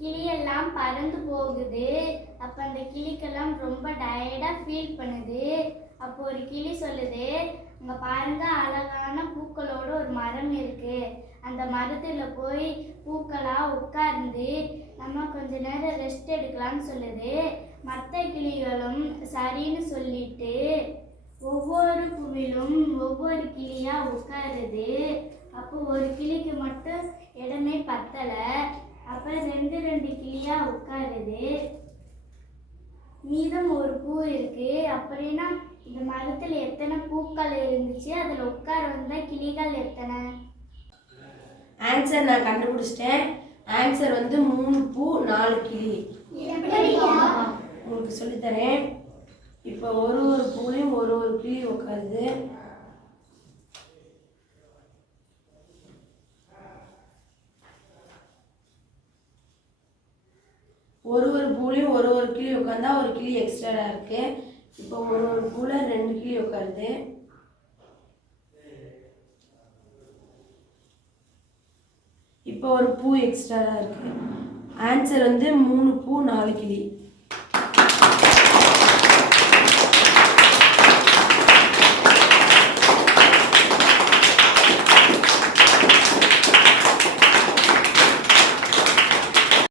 கிளியெல்லாம் பறந்து போகுது. அப்போ அந்த கிளிக்கெல்லாம் ரொம்ப டயர்டாக ஃபீல் பண்ணுது. அப்போ ஒரு கிளி சொல்லுது, அங்கே பாருங்க அழகான பூக்களோட ஒரு மரம் இருக்கு. அந்த மரத்தில் போய் பூக்களாக உட்கார்ந்து நம்ம கொஞ்ச நேரம் ரெஸ்ட் எடுக்கலாம்னு சொல்லுது. மற்ற கிளிகளும் சரின்னு சொல்லிட்டு ஒவ்வொரு பூவிலும் ஒவ்வொரு கிளியா உட்காருது. அப்போ ஒரு கிளிக்கு மட்டும் இடமே பத்தலை. அப்புறம் ரெண்டு கிளியா உட்காருது. மீதம் ஒரு பூ இருக்கு. அப்படின்னா இந்த மரத்தில் எத்தனை பூக்கள் இருந்துச்சு, அதில் உட்கார வந்த கிளிகள் எத்தனை? ஆன்சர் நான் கண்டுபிடிச்சிட்டேன். ஆன்சர் வந்து 3 பூ 4 கிளி. உங்களுக்கு சொல்லித்தரேன். இப்போ ஒரு பூலையும் ஒரு கிளி உட்காருது. ஒரு பூலையும் ஒரு கிளி உட்காந்தா ஒரு கிளி எக்ஸ்ட்ரா இருக்கு. இப்போ ஒரு பூல 2 கிளி உட்காருது. இப்போ ஒரு பூ எக்ஸ்ட்ரா இருக்கு. ஆன்சர் வந்து 3 பூ 4 கிளி.